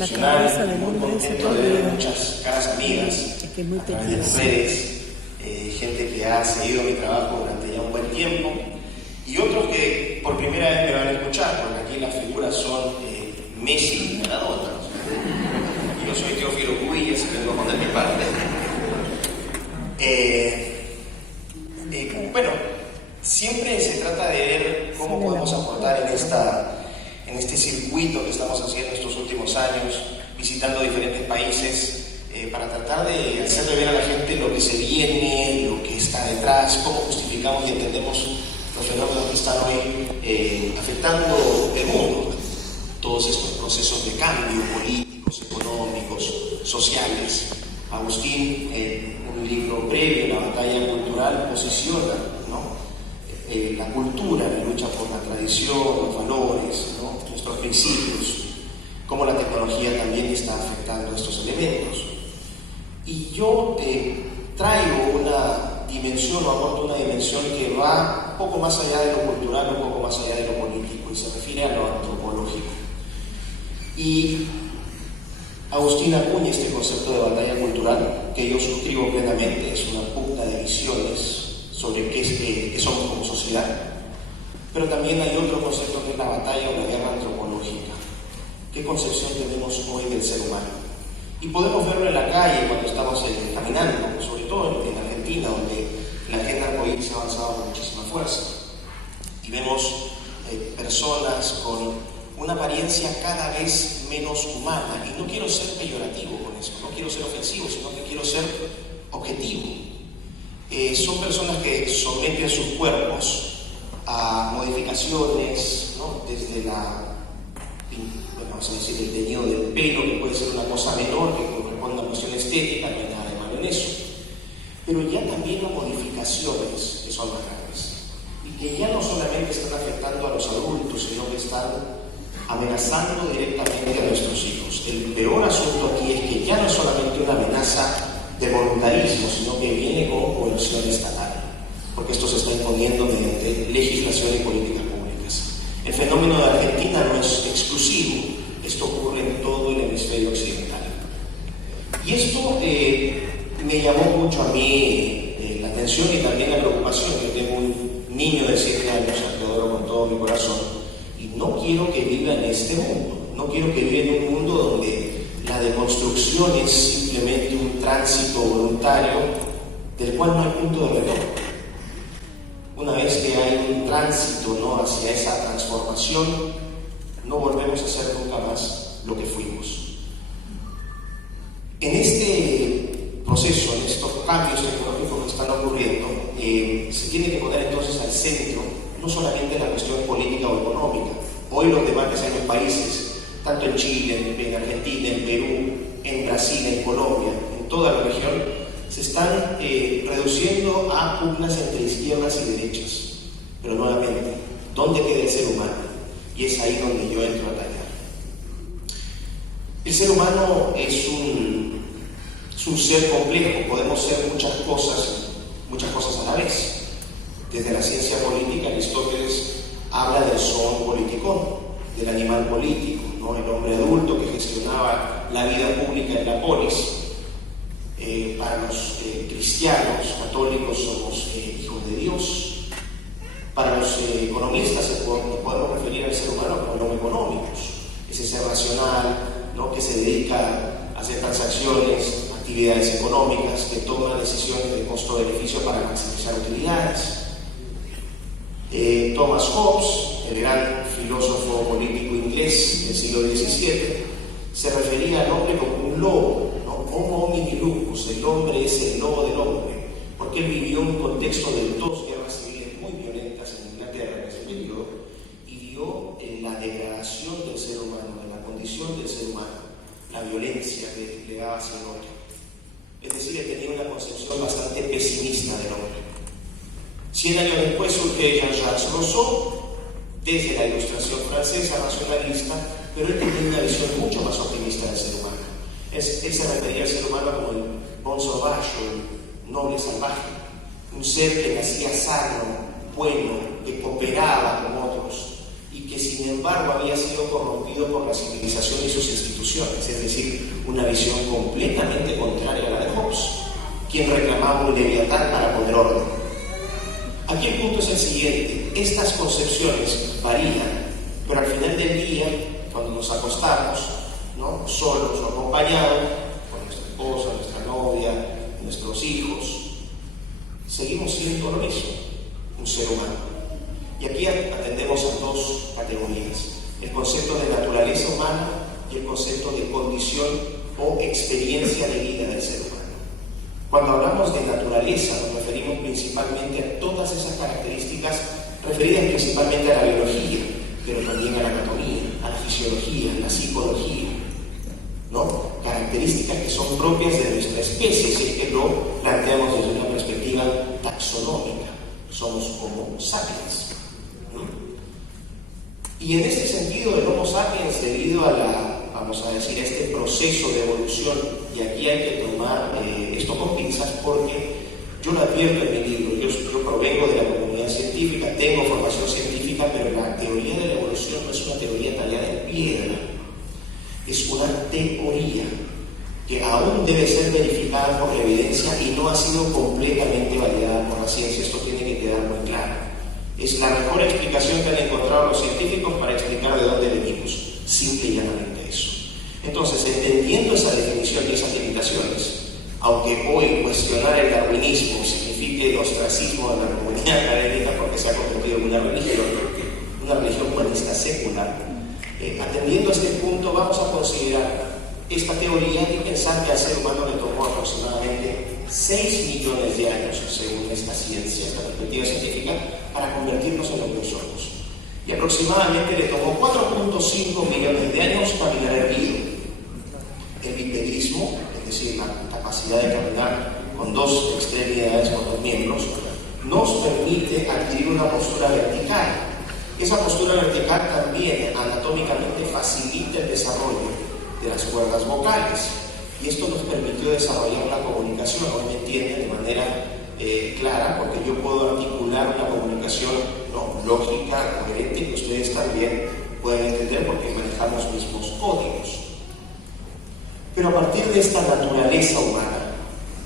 institucional, muy contento de ver muchas caras amigas a través de las redes, gente que ha seguido mi trabajo durante ya un buen tiempo, y otros que por primera vez me van a escuchar, porque aquí las figuras son Messi y Maradona. Y yo soy Teófilo Cubillas y vengo a poner mi parte. Bueno, siempre se trata de ver cómo podemos aportar en este circuito que estamos haciendo estos últimos años, visitando diferentes países, para tratar de hacerle ver a la gente lo que se viene, lo que está detrás, cómo justificamos y entendemos los fenómenos que están hoy afectando el mundo. Todos estos procesos de cambio políticos, económicos, sociales. Agustín, en un libro previo, La batalla cultural, posiciona, ¿no?, la cultura, la lucha por la tradición, los valores, ¿no?, nuestros principios, cómo la tecnología también está afectando estos elementos. Y yo traigo una dimensión, o aporto una dimensión que va un poco más allá de lo cultural, un poco más allá de lo político, y se refiere a lo antropológico. Y Agustín acuña este concepto de batalla cultural, que yo suscribo plenamente. Es una pugna de visiones sobre qué somos como sociedad. Pero también hay otro concepto que es la batalla o la guerra antropológica. ¿Qué concepción tenemos hoy del ser humano? Y podemos verlo en la calle cuando estamos caminando, sobre todo en Argentina, donde la agenda arcoíris ha avanzado con muchísima fuerza. Y vemos personas con una apariencia cada vez menos humana. Y no quiero ser peyorativo con eso, no quiero ser ofensivo, sino que quiero ser objetivo. Son personas que someten sus cuerpos a modificaciones, ¿no?, desde vamos a decir, el teñido del pelo, que puede ser una cosa menor, que corresponde a una cuestión estética, no hay nada de malo en eso. Pero ya también a modificaciones que son más graves, y que ya no solamente están afectando a los adultos, sino que están amenazando directamente a nuestros hijos. El peor asunto aquí es que ya no es solamente una amenaza de voluntarismo, sino que viene con coerción estatal, porque esto se está imponiendo mediante legislación y políticas públicas. El fenómeno de Argentina no es exclusivo, esto ocurre en todo el hemisferio occidental. Y esto me llamó mucho a mí la atención y también la preocupación. Yo tengo un niño de 7 años, al que adoro con todo mi corazón, y no quiero que viva en este mundo, no quiero que viva en un mundo donde la deconstrucción es simplemente un tránsito voluntario del cual no hay punto de retorno. Una vez que hay un tránsito, ¿no?, hacia esa transformación, no volvemos a ser nunca más lo que fuimos. En este proceso, en estos cambios tecnológicos que están ocurriendo, se tiene que poner entonces al centro no solamente la cuestión política o económica. Hoy los debates en los países, tanto en Chile, en Argentina, en Perú, en Brasil, en Colombia, en toda la región, se están reduciendo a pugnas entre izquierdas y derechas. Pero nuevamente, ¿dónde queda el ser humano? Y es ahí donde yo entro a tallar. El ser humano es un ser complejo, podemos ser muchas cosas a la vez. Desde la ciencia política, Aristóteles habla del zoon politikon, del animal político, ¿no?, el hombre adulto que gestionaba la vida pública en la polis. Para los cristianos católicos somos hijos de Dios. Para los economistas podemos referir al ser humano como el hombre económico, ese ser racional, ¿no?, que se dedica a hacer transacciones, actividades económicas, que toma decisiones de costo-beneficio para maximizar utilidades. Thomas Hobbes, el gran filósofo político inglés del siglo XVII, se refería al hombre como un lobo, ¿no? Homo homini lupus, el hombre es el lobo del hombre, porque él vivió un contexto de 2 guerras civiles muy violentas en Inglaterra en ese periodo, y vio la degradación del ser humano, de la condición del ser humano, la violencia que le daba hacia el hombre. Es decir, él tenía una concepción bastante pesimista del hombre. 100 años después surge Jean-Jacques Rousseau, desde la Ilustración francesa, racionalista, pero él tenía una visión mucho más optimista del ser humano. Él se refería al ser humano como el bon sauvage, el noble salvaje, un ser que nacía sano, bueno, que cooperaba con otros y que sin sin embargo había sido corrompido por la civilización y sus instituciones, es decir, una visión completamente contraria a la de Hobbes, quien reclamaba un leviatán para poner orden. Aquí el punto es el siguiente: estas concepciones varían, pero al final del día, cuando nos acostamos, ¿no?, solos o acompañados, con nuestra esposa, nuestra novia, nuestros hijos, seguimos siendo lo mismo, un ser humano. Y aquí atendemos a dos categorías: el concepto de naturaleza humana y el concepto de condición o experiencia de vida del ser humano. Cuando hablamos de naturaleza, nos referimos principalmente a todas esas características referidas principalmente a la biología, pero también a la anatomía, a la fisiología, a la psicología, ¿no? Características que son propias de nuestra especie, si es que lo planteamos desde una perspectiva taxonómica. Somos Homo sapiens. Y en este sentido, el Homo sapiens, debido a vamos a decir, a este proceso de evolución, y aquí hay que tomar esto con pinzas, porque yo lo advierto en mi libro, yo provengo de la comunidad científica, tengo formación científica, pero la teoría de la evolución no es una teoría tallada en piedra, es una teoría que aún debe ser verificada por la evidencia y no ha sido completamente validada por la ciencia. Esto tiene que quedar muy claro. Es la mejor explicación que han encontrado los científicos para explicar de dónde venimos, simple y llanamente eso. Entonces, entendiendo esa definición y esas limitaciones, aunque hoy cuestionar el darwinismo signifique el ostracismo de la comunidad académica porque se ha convertido en una religión humanista secular, atendiendo a este punto, vamos a considerar esta teoría y pensar que al ser humano le tomó aproximadamente 6 millones de años, según esta ciencia, esta perspectiva científica, para convertirnos en lo que hoy somos. Y aproximadamente le tomó 4.5 millones de años caminar erguido. El bipedismo, es decir, la capacidad de caminar con dos extremidades, con dos miembros, nos permite adquirir una postura vertical. Esa postura vertical también anatómicamente facilita el desarrollo de las cuerdas vocales, y esto nos permitió desarrollar la comunicación. Hoy me entienden de manera clara, porque yo puedo articular una comunicación, ¿no?, lógica, coherente, que ustedes también pueden entender porque manejamos los mismos códigos. Pero a partir de esta naturaleza humana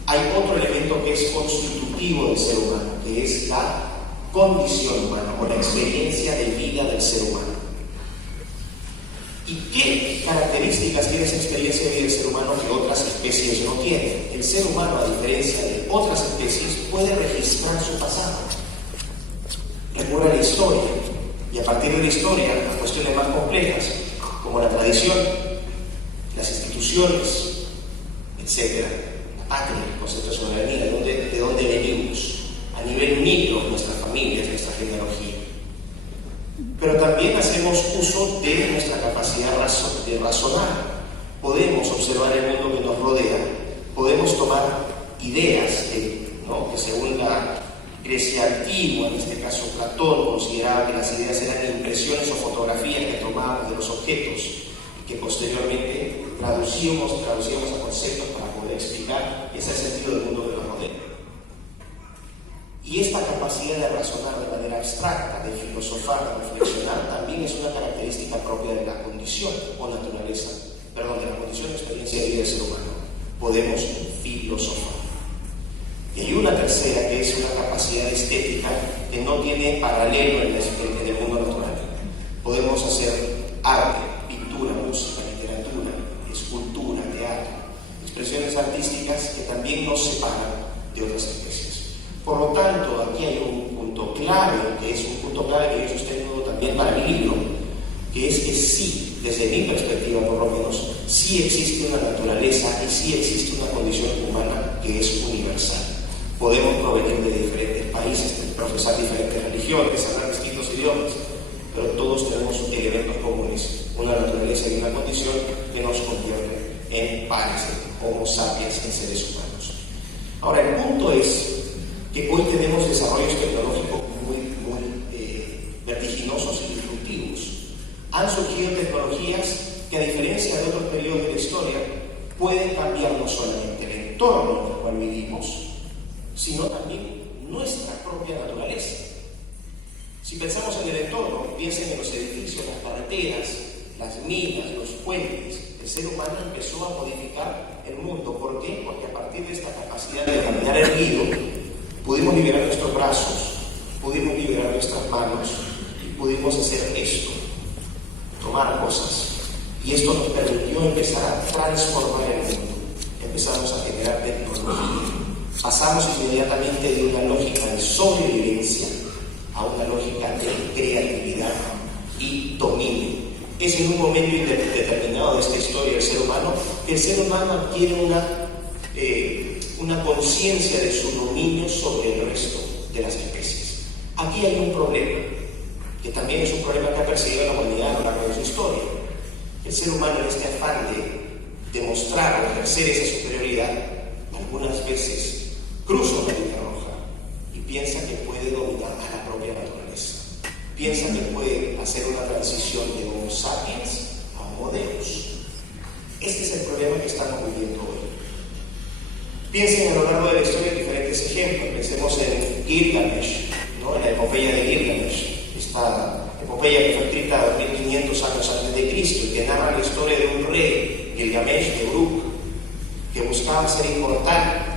hay otro elemento que es constitutivo del ser humano, que es la condición humana o la experiencia de vida del ser humano. ¿Y qué características tiene esa experiencia de vida del ser humano que otras especies no tienen? El ser humano, a diferencia de otras especies, puede registrar su pasado. Recurre a la historia, y a partir de la historia, a cuestiones más complejas, como la tradición, las instituciones, etc. La patria, el concepto de soberanía, de dónde venimos, a nivel micro, nuestras familias, nuestra genealogía. Pero también hacemos uso de nuestra capacidad de razonar. Podemos observar el mundo que nos rodea, podemos tomar ideas que según la Grecia antigua, en este caso Platón, consideraba que las ideas eran impresiones o fotografías que tomábamos de los objetos y que posteriormente traducíamos a conceptos para poder explicar ese sentido del mundo que nos rodea. Y esta capacidad de razonar de manera abstracta, de filosofar, de reflexionar, también es una característica propia de la condición o naturaleza, de la condición o experiencia de vida del ser humano. Podemos filosofar. Y hay una tercera, que es una capacidad estética que no tiene paralelo en el mundo natural. Podemos hacer arte, pintura, música, literatura, escultura, teatro, expresiones artísticas que también nos separan de otras especies. Por lo tanto, aquí hay un punto clave, que yo sostengo también para mi libro, que es que sí, desde mi perspectiva por lo menos, sí existe una naturaleza y sí existe una condición humana que es universal. Podemos provenir de diferentes países, profesar diferentes religiones, hablar distintos idiomas, pero todos tenemos elementos comunes, una naturaleza y una condición que nos convierte en pares, Homo sapiens, en seres humanos. Ahora, el punto es que hoy tenemos desarrollos tecnológicos muy vertiginosos y disruptivos. Han surgido tecnologías que, a diferencia de otros periodos de la historia, pueden cambiar no solamente el entorno en el cual vivimos, sino también nuestra propia naturaleza. Si pensamos en el entorno, piensen en los edificios, las carreteras, las minas, los puentes. El ser humano empezó a modificar el mundo. ¿Por qué? Porque a partir de esta capacidad de caminar erguido, pudimos liberar nuestros brazos, pudimos liberar nuestras manos y pudimos hacer esto, tomar cosas. Y esto nos permitió empezar a transformar el mundo. Empezamos a generar tecnología. Pasamos inmediatamente de una lógica de sobrevivencia a una lógica de creatividad y dominio. Es en un momento determinado de esta historia del ser humano que el ser humano adquiere una conciencia de su dominio sobre el resto de las especies. Aquí hay un problema, que también es un problema que ha perseguido a la humanidad a lo largo de su historia. El ser humano, en este afán de demostrar o ejercer esa superioridad, algunas veces cruza una línea roja y piensa que puede dominar a la propia naturaleza. Piensa que puede hacer una transición de Homo sapiens a Homo Deus. Este es el problema que estamos viviendo hoy. Piensen a lo largo de la historia en diferentes ejemplos. Pensemos en Gilgamesh, ¿no? En la epopeya de Gilgamesh. Esta epopeya que fue escrita 2500 años antes de Cristo y que narra la historia de un rey, Gilgamesh de Uruk, que buscaba ser inmortal.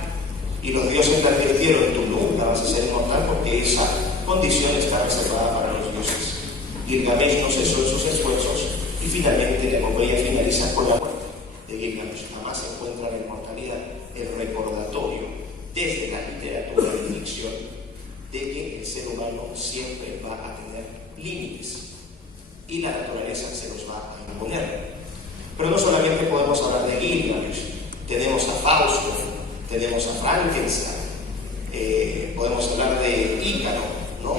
Y los dioses le advirtieron: tú nunca vas a ser inmortal porque esa condición está reservada para los dioses. Gilgamesh no cesó en sus esfuerzos y finalmente la epopeya finaliza con la muerte de Gilgamesh. Jamás se encuentra la inmortalidad, el recordatorio desde la literatura de ficción de que el ser humano siempre va a tener límites y la naturaleza se los va a imponer. Pero no solamente podemos hablar de Gilgamesh, tenemos a Fausto, tenemos a Frankenstein, podemos hablar de Ícaro, ¿no?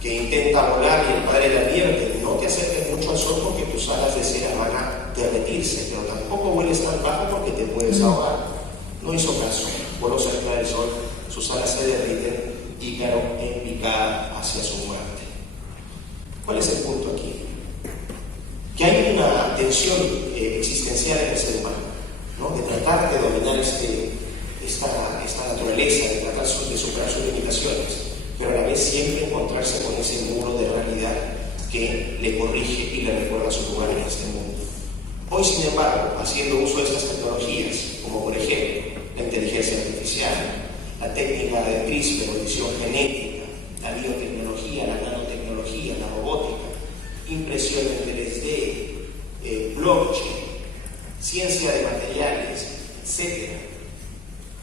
Que intenta volar y el padre le advierte: no te acerques mucho al sol porque tus alas de cera van a derretirse, pero tampoco vueles tan bajo porque te puedes ahogar. No hizo caso, voló cerca del sol, sus alas se derriten, Ícaro en picada hacia su muerte. ¿Cuál es el punto aquí? Que hay una tensión existencial en el ser humano, ¿no? De tratar de dominar esta naturaleza, de tratar de superar sus limitaciones, pero a la vez siempre encontrarse con ese muro de realidad que le corrige y le recuerda su lugar en este mundo. Hoy, sin embargo, haciendo uso de estas tecnologías, como por ejemplo la inteligencia artificial, la técnica de CRISPR o edición genética, la biotecnología, la nanotecnología, la robótica, impresión en 3D, blockchain, ciencia de materiales, etc.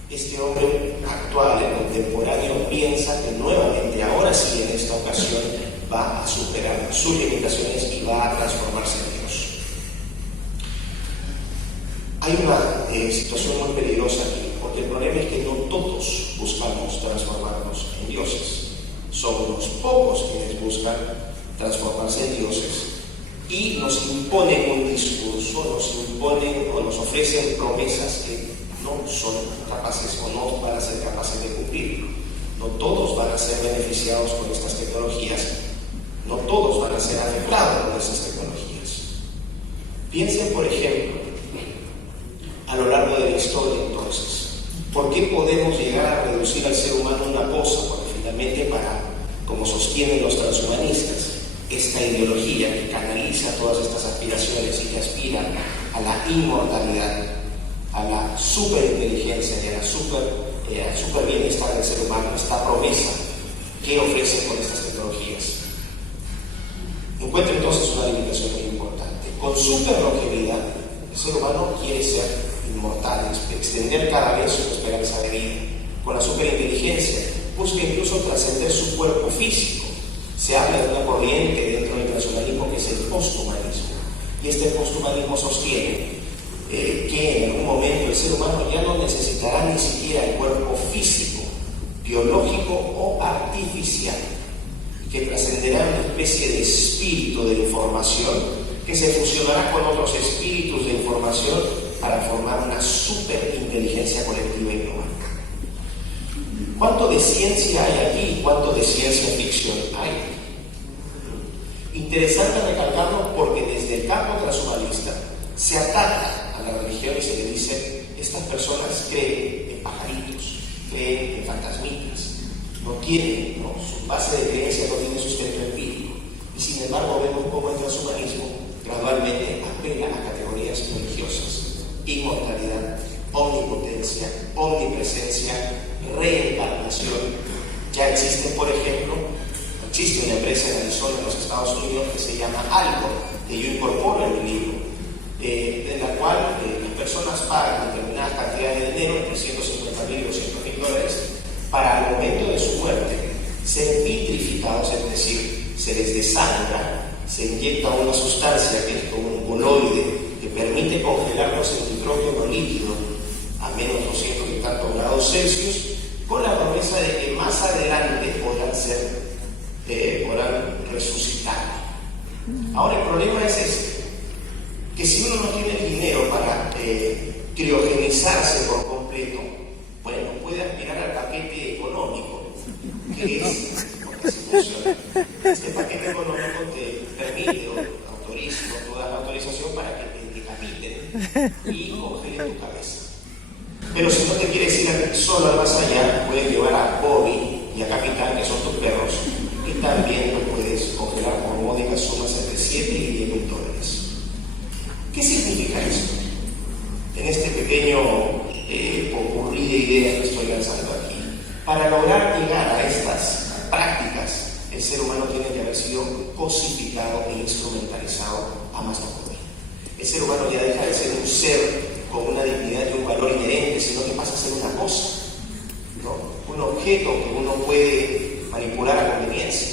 Este hombre actual, el contemporáneo, piensa que nuevamente, ahora sí, en esta ocasión, va a superar sus limitaciones y va a transformarse en Dios. Hay una situación muy peligrosa aquí, porque el problema es que no todos buscamos transformarnos en dioses. Son unos pocos quienes buscan transformarse en dioses y nos imponen un discurso, nos imponen o nos ofrecen promesas que no son capaces o no van a ser capaces de cumplir. No todos van a ser beneficiados con estas tecnologías, no todos van a ser afectados por estas tecnologías. Piensen, por ejemplo, a lo largo de la historia, entonces, ¿por qué podemos llegar a reducir al ser humano a una cosa? Porque finalmente, como sostienen los transhumanistas, esta ideología que canaliza todas estas aspiraciones y que aspira a la inmortalidad, a la superinteligencia y al super bienestar del ser humano, esta promesa que ofrecen con estas tecnologías. Encuentra entonces una limitación muy importante. Con super longevidad, el ser humano quiere ser inmortal, extender cada vez su esperanza de vida. Con la superinteligencia, busca incluso trascender su cuerpo físico. Se habla de una corriente dentro del transhumanismo que es el posthumanismo. Y este posthumanismo sostiene que en algún momento el ser humano ya no necesitará ni siquiera el cuerpo físico, biológico o artificial, y que trascenderá una especie de espíritu de información que se fusionará con otros espíritus de información para formar una superinteligencia colectiva y global. ¿Cuánto de ciencia hay aquí y cuánto de ciencia ficción hay? Interesante recalcarlo porque desde el campo transhumanista se ataca a la religión y se le dice: estas personas creen en pajaritos, creen en fantasmitas, no tiene, ¿no? Su base de creencia no tiene sustento empírico. Y sin embargo vemos cómo el transhumanismo gradualmente apela a categorías religiosas: inmortalidad, omnipotencia, omnipresencia, reencarnación. Ya existe, por ejemplo, existe una empresa en Arizona, en los Estados Unidos, que se llama Alcor, que yo incorporo en mi libro, en la cual las personas pagan determinadas cantidades de dinero, entre $150,000 y $200,000, para al momento de su muerte ser vitrificados, es decir, se les desangra, se inyecta una sustancia que es como un coloide que permite congelarlos en nitrógeno líquido a menos 200 y tantos grados Celsius, con la promesa de que más adelante podrán resucitar. Ahora el problema es este, que si uno no tiene el dinero para criogenizarse por completo, bueno, puede aspirar al paquete económico, que es, porque así funciona. Este paquete económico te permite o autoriza, o toda la autorización para que te decapiten y congelen tu cabeza. Pero si no te quieres ir solo al más allá, puedes llevar a Bobby y a Capitán, que son tus perros, y también lo puedes congelar por módicas sumas entre $7 y $10,000. ¿Qué significa esto? En este pequeño popurrí de ideas que estoy lanzando aquí, para lograr llegar a estas prácticas, el ser humano tiene que haber sido cosificado e instrumentalizado a más no poder. El ser humano ya deja de ser un ser con una dignidad y un valor inherente, sino que pasa a ser una cosa, ¿no? Un objeto que uno puede manipular a conveniencia,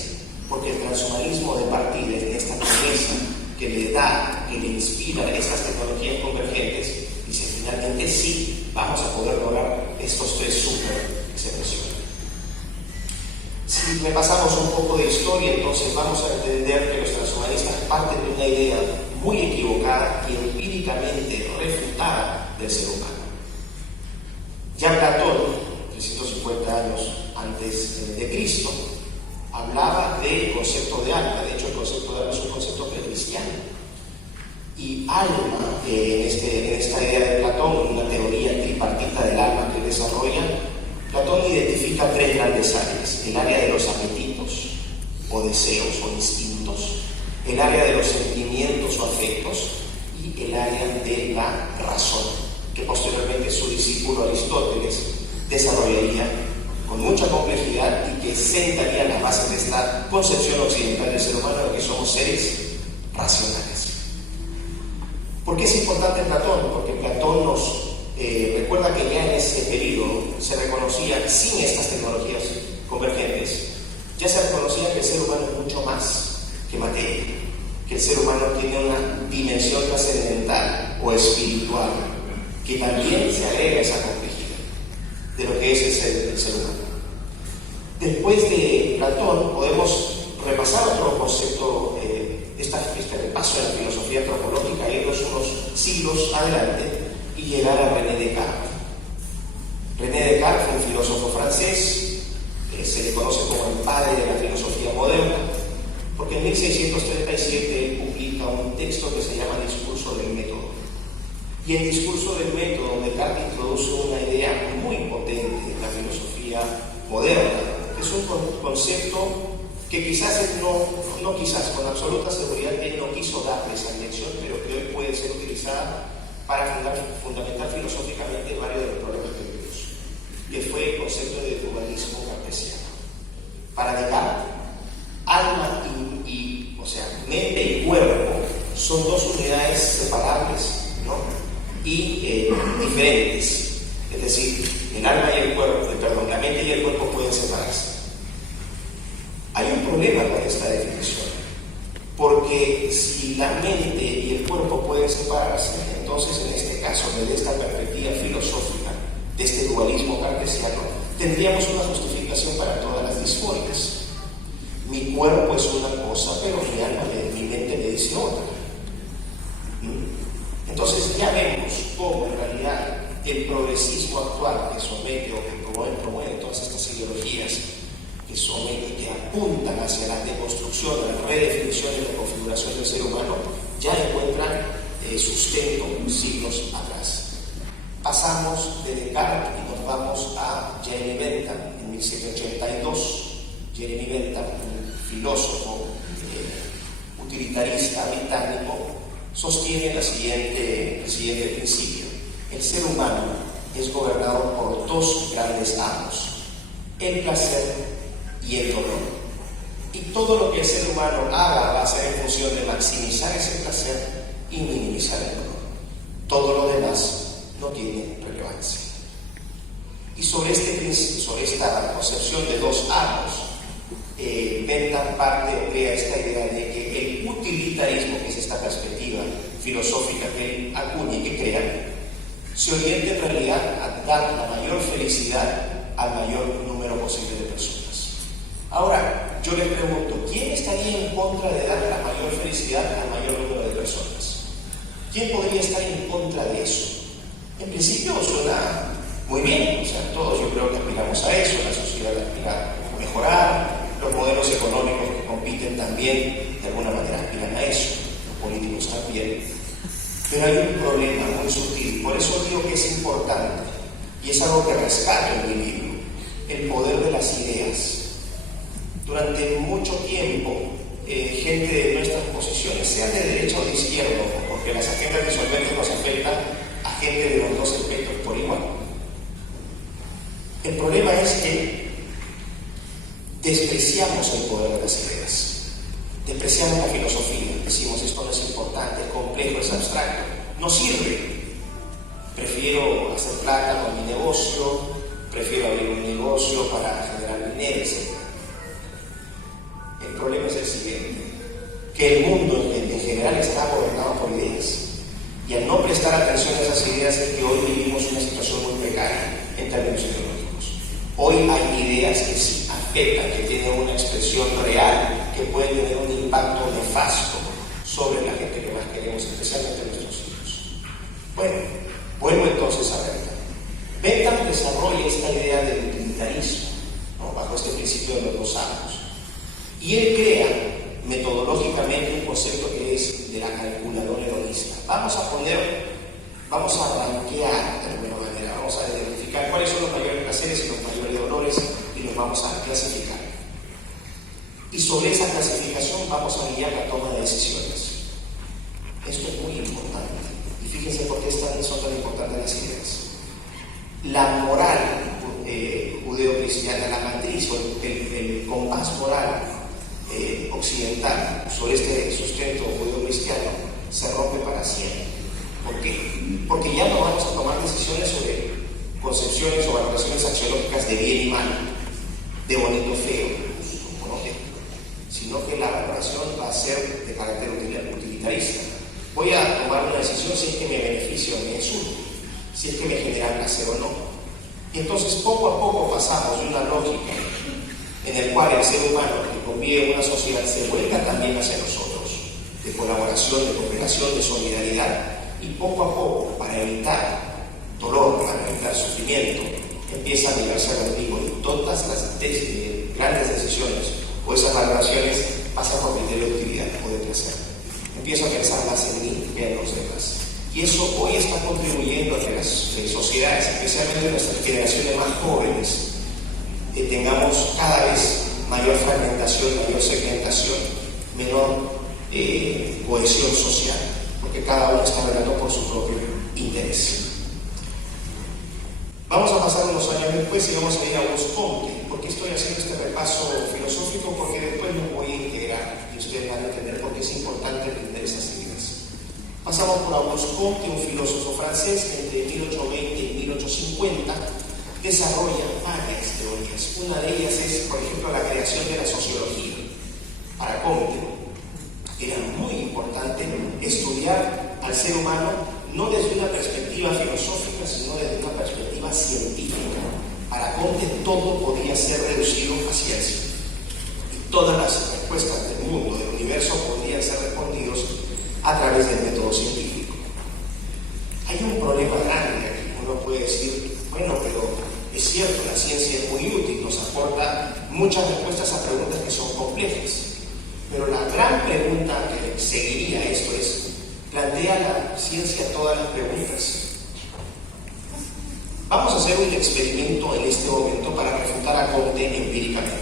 porque el transhumanismo de partida es esta promesa que le da, que le inspira estas tecnologías convergentes, dice finalmente sí, vamos a poder lograr estos tres super que se mencionan. Si repasamos un poco de historia, entonces vamos a entender que los transhumanistas parten de una idea muy equivocada y empíricamente refutada del ser humano. Ya Platón, 350 años antes de Cristo, hablaba del concepto de alma. De hecho, el concepto de alma es un concepto precristiano. Y alma, en esta idea de Platón, una teoría tripartita del alma que desarrolla, Platón identifica tres grandes áreas: el área de los apetitos o deseos o instintos, el área de los sentimientos o afectos y el área de la razón, que posteriormente su discípulo Aristóteles desarrollaría con mucha complejidad y que sentaría las bases de esta concepción occidental del ser humano, de que somos seres racionales. ¿Por qué es importante Platón? Porque Platón nos recuerda que ya en ese periodo se reconocía, sin estas tecnologías convergentes, ya se reconocía que el ser humano es mucho más que materia, que el ser humano tiene una dimensión trascendental o espiritual, que también se agrega a esa complejidad de lo que es el ser humano. Después de Platón podemos repasar otro concepto, este repaso de la filosofía antropológica, irnos unos siglos adelante y llegar a René Descartes. René Descartes fue un filósofo francés, se le conoce como el padre de la filosofía moderna, porque en 1637 él publica un texto que se llama Discurso del Método. Y en Discurso del Método, Descartes introduce una idea muy potente de la filosofía moderna, que es un concepto que quizás no quizás, con absoluta seguridad él no quiso darle esa dirección, pero que hoy puede ser utilizada para fundamentar filosóficamente varios de los problemas que vivimos, que fue el concepto de dualismo cartesiano. Para Descartes, alma o sea, mente y cuerpo son dos unidades separables, ¿no? Y diferentes. Es decir, el alma y el cuerpo, la mente y el cuerpo pueden separarse. Hay un problema con esta definición, porque si la mente y el cuerpo pueden separarse, entonces en este caso, desde esta perspectiva filosófica, de este dualismo cartesiano, tendríamos una justificación para todas las disforias. Mi cuerpo es una cosa, pero mi alma, mi mente me dice otra. Entonces ya vemos cómo en realidad el progresismo actual que somete o que promueve todas estas ideologías que apuntan hacia la deconstrucción, la redefinición y la configuración del ser humano, ya encuentran sustento siglos atrás. Pasamos de Descartes y nos vamos a Jeremy Bentham en 1782, Jeremy Bentham, un filósofo utilitarista británico, sostiene el siguiente principio. El ser humano es gobernado por dos grandes amos, el placer y el dolor. Y todo lo que el ser humano haga va a ser en función de maximizar ese placer y minimizar el dolor. Todo lo demás no tiene relevancia. Y sobre esta concepción de dos amos, Bentham crea esta idea de que el utilitarismo, que es esta perspectiva filosófica que él acuña y que crea, se orienta en realidad a dar la mayor felicidad al mayor número posible de personas. Ahora, yo le pregunto, ¿quién estaría en contra de dar la mayor felicidad al mayor número de personas? ¿Quién podría estar en contra de eso? En principio suena muy bien, o sea, todos yo creo que aspiramos a eso, la sociedad aspira a mejorar, los modelos económicos que compiten también de alguna manera aspiran a eso, los políticos también. Pero hay un problema muy sutil, por eso digo que es importante, y es algo que rescato en mi libro, el poder de las ideas. Durante mucho tiempo, gente de nuestras posiciones, sean de derecha o de izquierda, porque las agendas visualmente nos afectan a gente de los dos espectros por igual. El problema es que despreciamos el poder de las ideas, despreciamos la filosofía, decimos esto no es importante, es complejo, es abstracto, no sirve. Prefiero hacer plata con mi negocio, prefiero abrir un negocio para generar dinero, etc. El problema es el siguiente, que el mundo en general está gobernado por ideas, y al no prestar atención a esas ideas es que hoy vivimos una situación muy precaria en términos económicos. Hoy hay ideas que sí afectan, que tienen una expresión real, que pueden tener un impacto nefasto sobre la gente que más queremos, especialmente nuestros hijos. Bueno, vuelvo entonces a Bentham. Bentham desarrolla esta idea del utilitarismo, ¿no?, bajo este principio de los dos amos. Y él crea metodológicamente un concepto que es de la calculadora hedonista. Vamos a rankear de alguna manera, vamos a identificar cuáles son los mayores placeres y los mayores dolores y los vamos a clasificar. Y sobre esa clasificación vamos a guiar la toma de decisiones. Esto es muy importante. Y fíjense por qué son tan importantes las ideas. La moral judeo-cristiana, la matriz o el compás moral occidental sobre este sustento judeo-cristiano se rompe para siempre. ¿Por qué? Porque ya no vamos a tomar decisiones sobre concepciones o valoraciones axiológicas de bien y mal, de bonito o feo, sino que la valoración va a ser de carácter utilitarista. Voy a tomar una decisión si es que me beneficia o me es útil, si es que me genera placer o no. Y entonces poco a poco pasamos de una lógica en el cual el ser humano que convive en una sociedad se vuelca también hacia nosotros, de colaboración, de cooperación, de solidaridad, y poco a poco, para evitar dolor, para evitar sufrimiento, empieza a mirarse al ombligo y todas las grandes decisiones o esas valoraciones pasan por criterio de utilidad o de placer. Empiezo a pensar más en mí que en los demás. Y eso hoy está contribuyendo a que las sociedades, especialmente nuestras generaciones más jóvenes, tengamos cada vez mayor fragmentación, mayor segmentación, menor cohesión social, porque cada uno está velando por su propio interés. Vamos a pasar unos años después y vamos a ir a Auguste Comte. ¿Por qué estoy haciendo este repaso filosófico? Porque después lo voy a integrar y ustedes van a entender por qué es importante entender esas ideas. Pasamos por Auguste Comte, un filósofo francés que entre 1820 y 1850 desarrolla varias teorías. Una de ellas es, por ejemplo, la creación de la sociología. Para Comte era muy importante estudiar al ser humano no desde una perspectiva filosófica, sino desde una perspectiva científica. Para Comte todo podía ser reducido a ciencia. Y todas las respuestas del mundo, del universo, podrían ser respondidos a través del método científico. Hay un problema grande aquí. Uno puede decir, bueno, pero es cierto, la ciencia es muy útil, nos aporta muchas respuestas a preguntas que son complejas. Pero la gran pregunta que seguiría esto es, ¿plantea la ciencia todas las preguntas? Vamos a hacer un experimento en este momento para refutar a Comte empíricamente.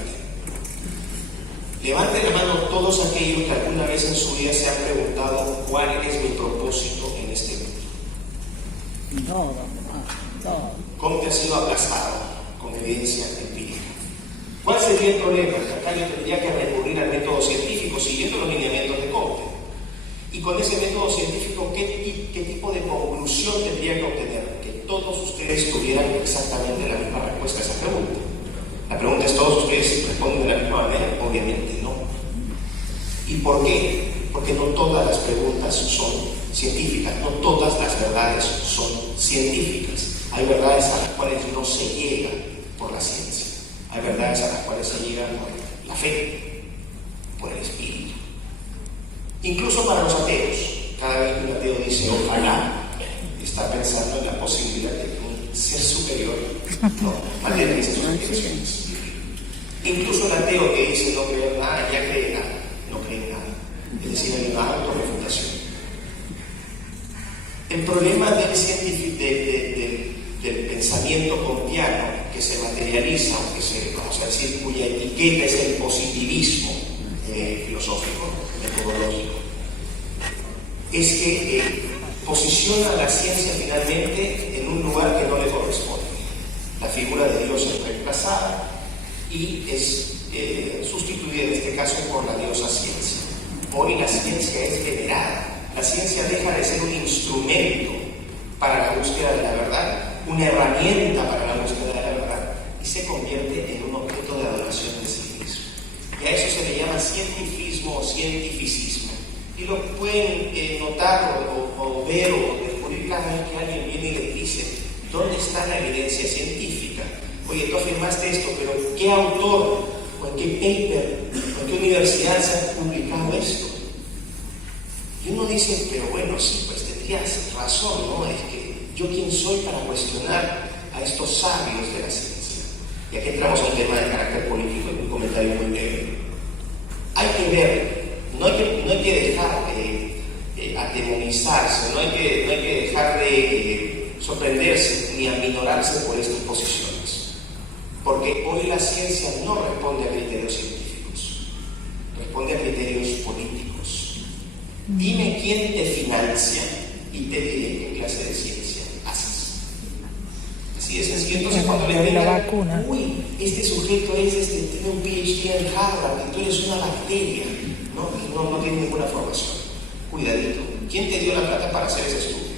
Levanten la mano todos aquellos que alguna vez en su vida se han preguntado cuál es mi propósito en este mundo. Comte ha sido aplazado con evidencia empírica. ¿Cuál sería el problema? Acá yo tendría que recurrir al método científico siguiendo los lineamientos de Comte. Y con ese método científico, ¿qué tipo de conclusión tendría que obtener? Que todos ustedes tuvieran exactamente la misma respuesta a esa pregunta. La pregunta es, ¿todos ustedes responden de la misma manera? Obviamente no. ¿Y por qué? Porque no todas las preguntas son científicas, no todas las verdades son científicas. Hay verdades a las cuales no se llega por la ciencia. Hay verdades a las cuales se llega por la fe, por el espíritu. Incluso para los ateos, cada vez que un ateo dice ojalá, está pensando en la posibilidad de que un ser superior no materialice sus intenciones. Incluso el ateo que dice no creer nada, ya cree nada, no cree nada. Es decir, hay una autorrefutación. El problema del pensamiento comtiano que se materializa, vamos a decir, cuya etiqueta es el positivismo filosófico, metodológico, es que posiciona a la ciencia finalmente en un lugar que no le corresponde. La figura de Dios es reemplazada y es sustituida en este caso por la diosa ciencia. Hoy la ciencia es venerada. La ciencia deja de ser un instrumento para la búsqueda de la verdad, una herramienta para la búsqueda de la verdad, y se convierte en un objeto de adoración de sí mismo. Y a eso se le llama cientificismo o cientificismo. Y lo pueden notar o ver o descubrir cada vez que alguien viene y les dice, ¿dónde está la evidencia científica? Oye, tú afirmaste esto, pero ¿qué autor o en qué paper o en qué universidad se ha publicado esto? Y uno dice, pero bueno, sí, pues tendrías razón, ¿no? Es que yo quién soy para cuestionar a estos sabios de la ciencia. Y aquí entramos a un tema de carácter político y un comentario muy breve. Hay que ver, no hay que dejar de atemorizarse, no hay que dejar de sorprenderse ni aminorarse por estas posiciones. Porque hoy la ciencia no responde a criterios científicos, responde a criterios políticos. Dime quién te financia y te diré qué clase de ciencia haces. Así de sencillo. Entonces cuando le digan, uy, este sujeto tiene un PhD en Harvard y tú eres una bacteria, no tiene ninguna formación. Cuidadito. ¿Quién te dio la plata para hacer ese estudio?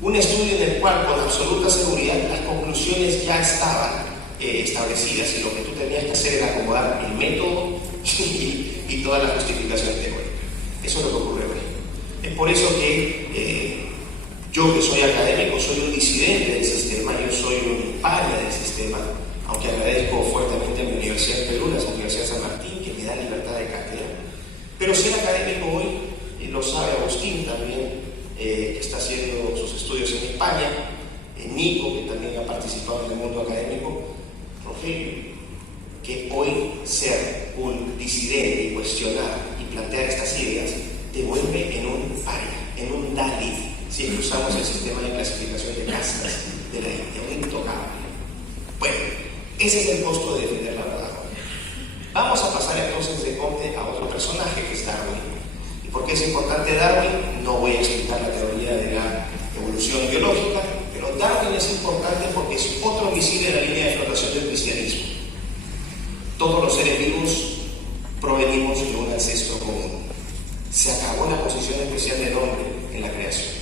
Un estudio en el cual con absoluta seguridad las conclusiones ya estaban establecidas y lo que tú tenías que hacer era acomodar el método y toda la justificación teórica. Eso es lo que ocurre hoy. Es por eso que yo que soy académico soy un disidente del sistema, yo soy un paria del sistema, aunque agradezco fuertemente a mi Universidad de Perú, la Universidad de San Martín, que me da libertad de cátedra. Pero ser académico hoy, lo sabe Agustín también, que está haciendo sus estudios en España, Nico, que también ha participado en el mundo académico, Rogelio, que hoy ser un disidente y cuestionar y plantear estas ideas te vuelve en un paria, en un Dalit, si usamos el sistema de clasificación de castas de la India, un intocable. Bueno, ese es el costo de defender la verdad. Vamos a pasar entonces de Comte a otro personaje que es Darwin. ¿Y por qué es importante Darwin? No voy a explicar la teoría de la evolución biológica, pero Darwin es importante porque es otro misil en la línea de flotación del cristianismo. Todos los seres vivos provenimos de un ancestro común. Se acabó la posición especial del hombre en la creación.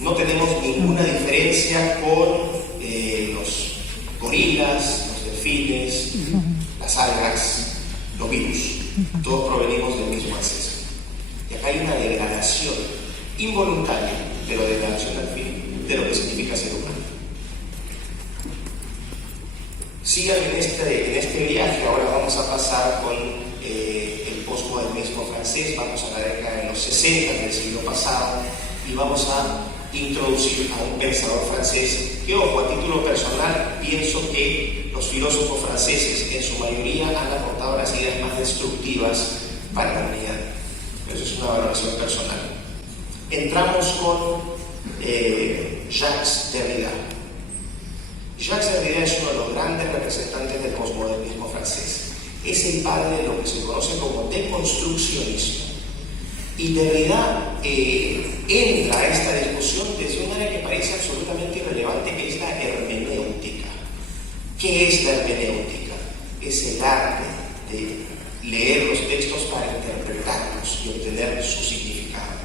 No tenemos ninguna diferencia con los gorilas, los delfines, las algas, los virus. Todos provenimos del mismo ancestro. Y acá hay una degradación involuntaria, pero degradación al fin, de lo que significa ser humano. Sigan en este viaje. Ahora vamos a pasar con el postmodernismo francés, vamos a la década de los 60 del siglo pasado y vamos a introducir a un pensador francés que, ojo, a título personal, pienso que los filósofos franceses en su mayoría han aportado las ideas más destructivas para la humanidad. Eso es una valoración personal. Entramos con Jacques Derrida. Jacques Derrida es uno de los grandes representantes del posmodernismo francés. Es el padre de lo que se conoce como deconstruccionismo. Y Derrida entra a esta discusión desde un área que parece absolutamente irrelevante, que es la hermenéutica. ¿Qué es la hermenéutica? Es el arte de leer los textos para interpretarlos y obtener su significado.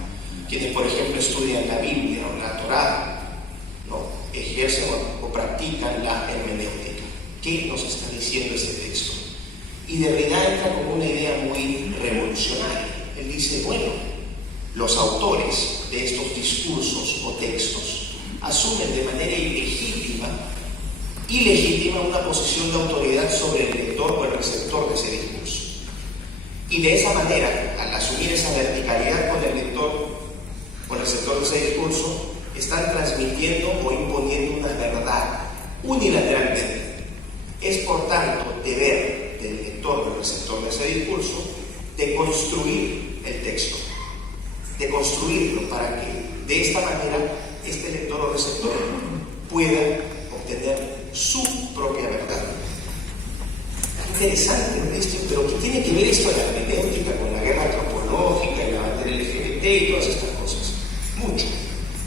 Quienes, por ejemplo, estudian la Biblia o la Torá, ¿no?, ejercen o practican la hermenéutica. ¿Qué nos está diciendo ese texto? Y Derrida entra con una idea muy revolucionaria. Él dice, bueno, los autores de estos discursos o textos asumen de manera ilegítima una posición de autoridad sobre el lector o el receptor de ese discurso. Y de esa manera, al asumir esa verticalidad con el lector o el receptor de ese discurso, están transmitiendo o imponiendo una verdad unilateralmente. Es, por tanto, deber del lector o el receptor de ese discurso de construir el texto, de construirlo para que de esta manera este lector o receptor pueda obtener su propia verdad. Interesante esto, pero ¿qué tiene que ver esto de la hermenéutica con la guerra antropológica y la bandera LGBT y todas estas cosas? Mucho,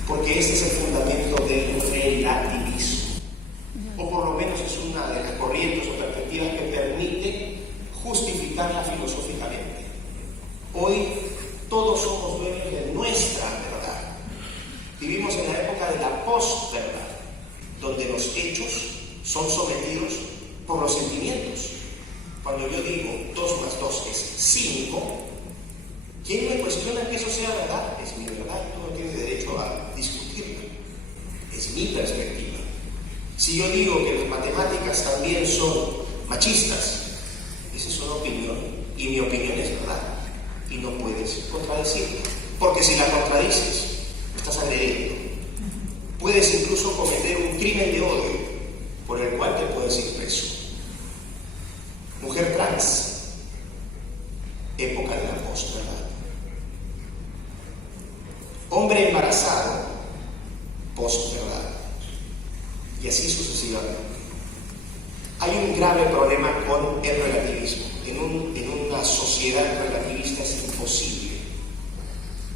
porque este es el fundamento del relativismo, o por lo menos es una de las corrientes o perspectivas que permite justificarla filosóficamente. Hoy todos somos dueños de nuestra verdad. Vivimos en la época de la posverdad, donde los hechos son sometidos por los sentimientos. Cuando yo digo 2 más 2 es 5, ¿quién me cuestiona que eso sea verdad? Es mi verdad, tú no tienes derecho a discutirla. Es mi perspectiva. Si yo digo que las matemáticas también son machistas, esa es una opinión, y mi opinión es verdad, y no puedes contradecirla, porque si la contradices, estás agrediendo. Puedes incluso cometer un crimen de odio, por el cual te puedes ir preso. Mujer trans, época de la posverdad. Hombre embarazado, posverdad. Y así sucesivamente. Hay un grave problema con el relativismo. En una sociedad relativista es imposible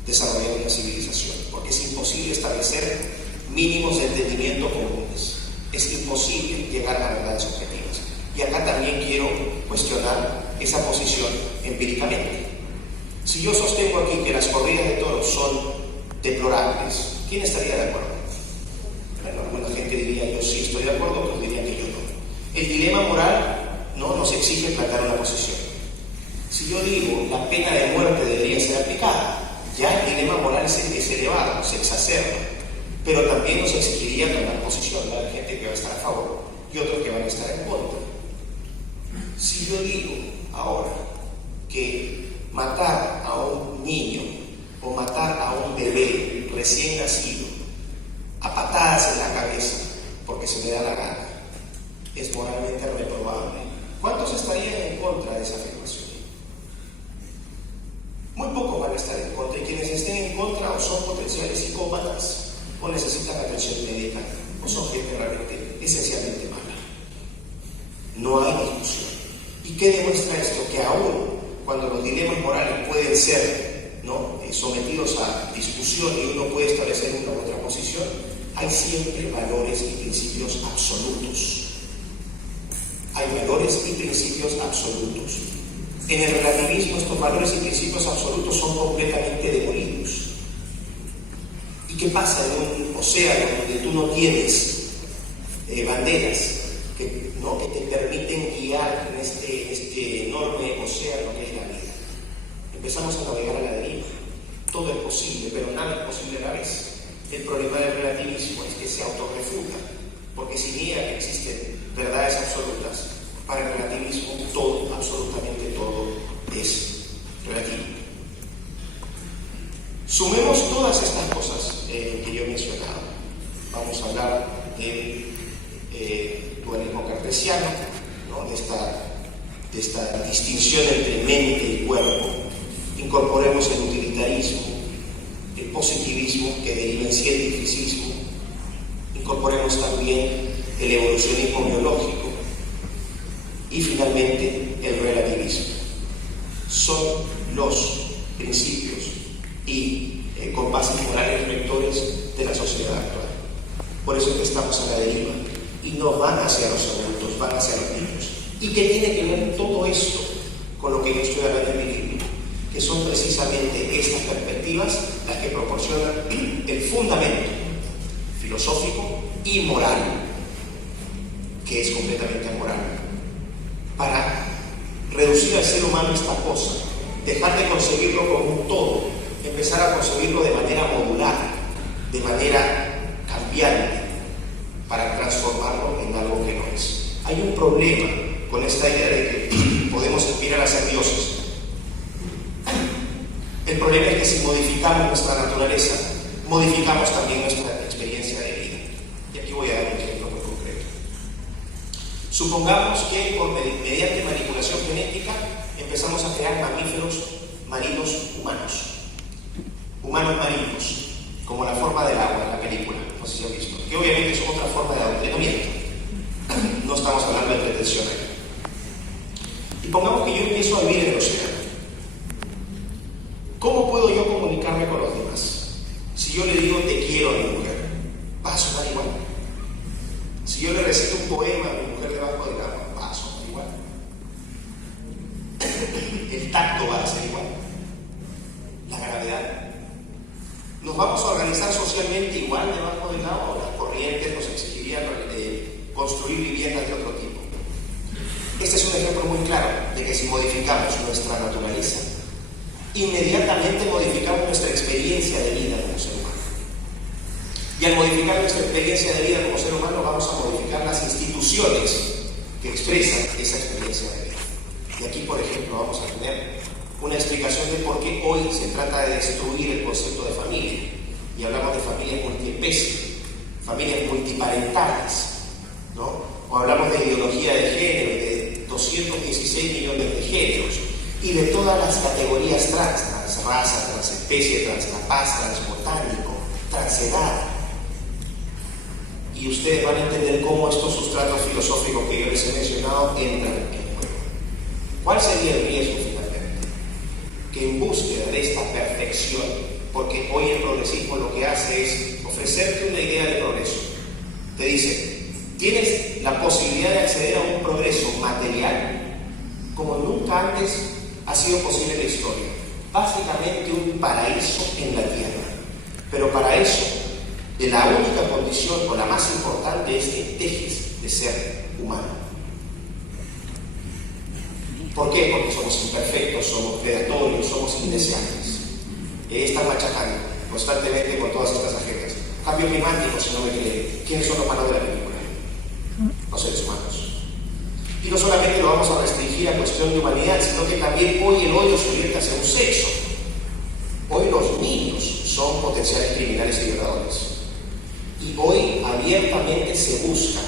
desarrollar una civilización, porque es imposible establecer mínimos de entendimiento comunes. Es imposible llegar a verdades objetivas. Y acá también quiero cuestionar esa posición empíricamente. Si yo sostengo aquí que las corridas de toros son deplorables, ¿quién estaría de acuerdo? Bueno, alguna gente diría yo sí estoy de acuerdo, otros dirían que yo no. El dilema moral no nos exige plantear una posición. Si yo digo la pena de muerte debería ser aplicada, ya el dilema moral es elevado, se exacerba, pero también nos exigiría tomar posición. Va a haber gente que va a estar a favor y otros que van a estar en contra. Si yo digo ahora que matar a un niño o matar a un bebé recién nacido a patadas en la cabeza porque se me da la gana es moralmente reprobable, ¿cuántos estarían en contra de esa afirmación? Muy pocos van a estar en contra, y quienes estén en contra o son potenciales psicópatas o necesitan atención médica o son gente realmente esencialmente mala. No hay discusión. ¿Y qué demuestra esto? Que aún cuando los dilemas morales pueden ser, ¿no?, sometidos a discusión y uno puede establecer una u otra posición, hay siempre valores y principios absolutos. Hay valores y principios absolutos. En el relativismo estos valores y principios absolutos son completamente demolidos. ¿Y qué pasa en un océano donde tú no tienes banderas que te permiten guiar en este enorme océano que es la vida? Empezamos a navegar a la deriva. Todo es posible, pero nada es posible a la vez. El problema del relativismo es que se autorrefuta, porque si niega que existen verdades absolutas, para el relativismo todo, absolutamente todo, es relativo. Sumemos todas estas cosas que yo he mencionado. Vamos a hablar del dualismo cartesiano, ¿no?, de esta distinción entre mente y cuerpo. Incorporemos el utilitarismo, el positivismo que deriva en cientificismo. Incorporemos también el evolucionismo biológico y finalmente el relativismo. Son los principios y compases morales rectores de la sociedad actual. Por eso es que estamos a la deriva y no van hacia los adultos, van hacia los niños. ¿Y qué tiene que ver todo esto con lo que yo estoy hablando en mi libro? Que son precisamente estas perspectivas las que proporcionan el fundamento filosófico y moral, que es completamente amoral, para reducir al ser humano esta cosa, dejar de concebirlo como un todo, empezar a concebirlo de manera modular, de manera cambiante, para transformarlo en algo que no es. Hay un problema con esta idea de que podemos aspirar a ser dioses. El problema es que si modificamos nuestra naturaleza, modificamos también nuestra experiencia de vida. Y aquí voy a dar un ejemplo muy concreto. Supongamos que mediante manipulación genética empezamos a crear mamíferos marinos humanos. Humanos marinos, como la forma del agua en la película, no sé si han visto, que obviamente es otra forma de adoctrinamiento. No estamos hablando de pretensión ahí. Y pongamos que yo empiezo a vivir en el océano. ¿Cómo puedo yo comunicarme con los demás? Si yo le digo te quiero a mi mujer, va a sonar igual. Si yo le recito un poema a mi mujer debajo del agua, va a sonar igual. El tacto va a ser igual. La gravedad. ¿Nos vamos a organizar socialmente igual debajo del agua o las corrientes nos exigirían construir viviendas de otro tipo? Este es un ejemplo muy claro de que si modificamos nuestra naturaleza, inmediatamente modificamos nuestra experiencia de vida como ser humano. Y al modificar nuestra experiencia de vida como ser humano, vamos a modificar las instituciones que expresan esa experiencia de vida. Y aquí, por ejemplo, vamos a tener una explicación de por qué hoy se trata de destruir el concepto de familia. Y hablamos de familias multiespecie, familias multiparentales, ¿no? O hablamos de ideología de género, de 216 millones de géneros, y de todas las categorías transraza, transespecie, transcapaz, transbotánico, transedad. Y ustedes van a entender cómo estos sustratos filosóficos que yo les he mencionado entran en juego. ¿Cuál sería el riesgo finalmente? Que en búsqueda de esta perfección, porque hoy el progresismo lo que hace es ofrecerte una idea de progreso. Te dice, tienes la posibilidad de acceder a un progreso material como nunca antes ha sido posible en la historia. Básicamente un paraíso en la tierra. Pero para eso, la única condición o la más importante es que dejes de ser humano. ¿Por qué? Porque somos imperfectos, somos predatorios, somos indeseables. Están machacando constantemente con todas estas agendas. Cambio climático, si no me creen. ¿Quiénes son los malos de la película? Los seres humanos. Y no solamente lo vamos a restringir a cuestión de humanidad, sino que también hoy el odio se orienta hacia un sexo. Hoy los niños son potenciales criminales y violadores. Y hoy abiertamente se busca,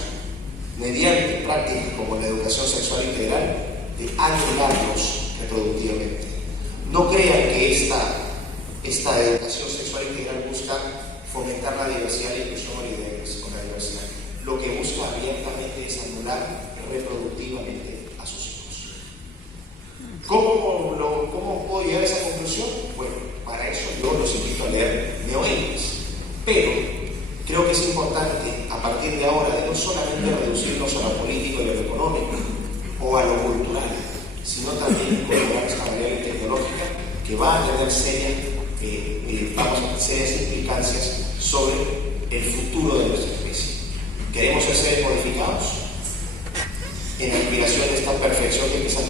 mediante prácticas como la educación sexual integral, de anularlos reproductivamente. No crean que esta educación sexual integral busca fomentar la diversidad y la inclusión con la diversidad. Lo que busca abiertamente es anular reproductivamente a sus hijos. ¿Cómo puedo llegar a esa conclusión? Bueno, para eso yo los invito a leer Neoeides. Pero creo que es importante, a partir de ahora, de no solamente reducirnos a lo político y a lo económico o a lo cultural, sino también incorporar esta variable tecnológica que va a tener serias implicancias sobre el futuro de nuestra especie. ¿Queremos ser seres modificados? En la aspiración de esta perfección que empieza